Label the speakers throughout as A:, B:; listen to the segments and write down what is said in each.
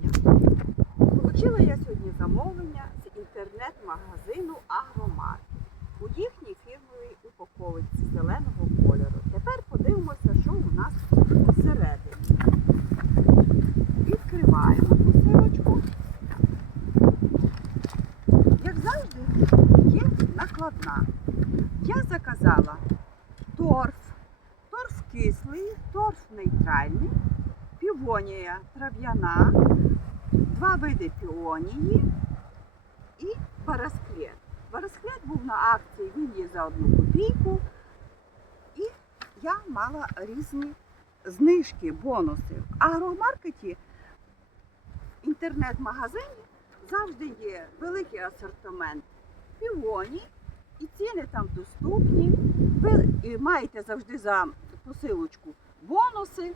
A: картопля. Получила я сьогодні замовлення з інтернет-магазину Агромар у їхній фірмовій упаковці зеленого кольору. Тепер подивимося, що у нас всередині. Відкриваємо посилочку. Як завжди, є накладна. Я заказала торф, торф кислий, торф нейтральний, півонія трав'яна, два види піонії і парасклет. Парасклет був на акції, він є за одну копійку. І я мала різні знижки, бонуси. В агромаркеті, інтернет-магазині завжди є великий асортимент півоній, і ціни там доступні. Ви маєте завжди за посилочку бонуси.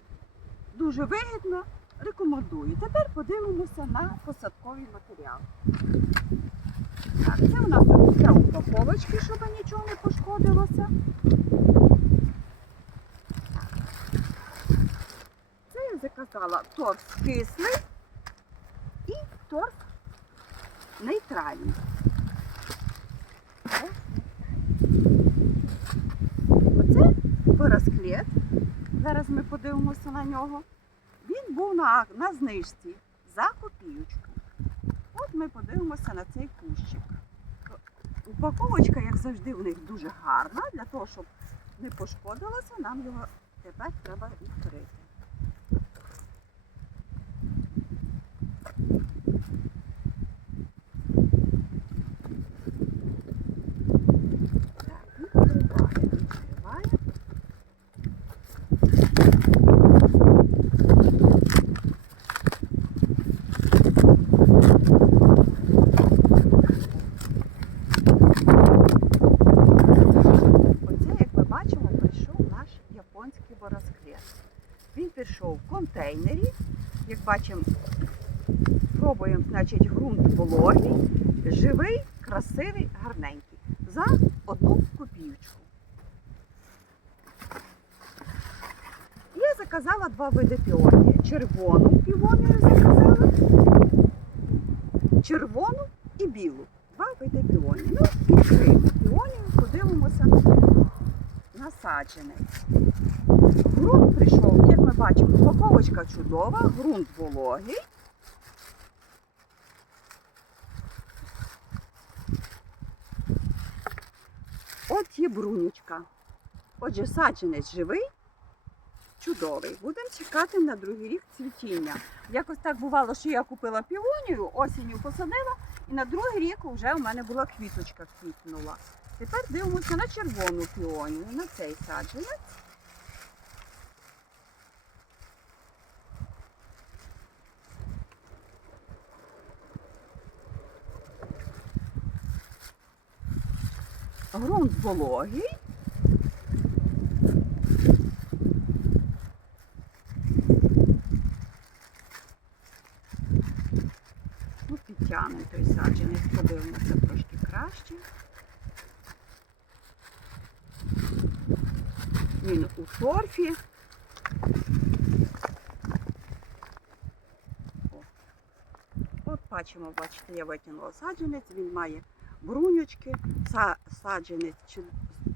A: Дуже вигідно. Рекомендую. Тепер подивимося на посадковий матеріал. Так, це у нас для упаковочки, щоб нічого не пошкодилося. Це я заказала торф кислий і торф нейтральний. Оце поросклет. Зараз ми подивимося на нього. Він був на, на знижці за копійочку. От ми подивимося на цей кущик. Упаковочка, як завжди, у них дуже гарна. Для того, щоб не пошкодилося, нам його тепер треба відкрити. Так, відкриваємо, відкриваємо. Оце, як ми бачимо, прийшов наш японський борозкрес. Він пішов в контейнері. Як бачимо, пробуємо, значить, ґрунт вологий, живий, красивий, гарненький. За одну копійку. Я заказала два види піонії. Червону піонію заказала, червону і білу. Два види піонії. Ну, відкриємо піонію, подивимося насадженець. Грунт прийшов, як ми бачимо, упаковочка чудова, ґрунт вологий. От є брунючка. Отже, саджанець живий, чудовий. Будемо чекати на другий рік цвітіння. Якось так бувало, що я купила півонію, осінню посадила, і на другий рік вже у мене була квіточка квітнула. Тепер дивимося на червону піонію, на цей саджанець. Грунт вологий. Ну, той саджанець, подивимося трошки краще. Він у торфі. От бачимо, бачите, я витягнула саджанець, він має брунючки, са- саджанець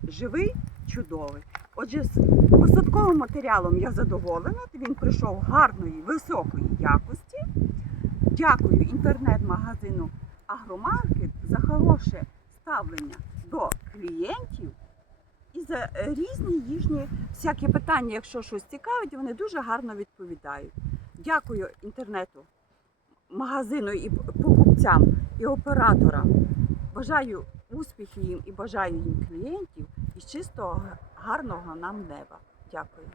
A: живий, чудовий. Отже, з посадковим матеріалом я задоволена. Він прийшов гарної, високої якості. Дякую інтернет-магазину Агромаркет за хороше ставлення до клієнтів і за е, різні їхні всякі питання, якщо щось цікавить, вони дуже гарно відповідають. Дякую інтернету, магазину і покупцям і операторам. Бажаю успіхів їм і бажаю їм клієнтів і чистого гарного нам неба. Дякую.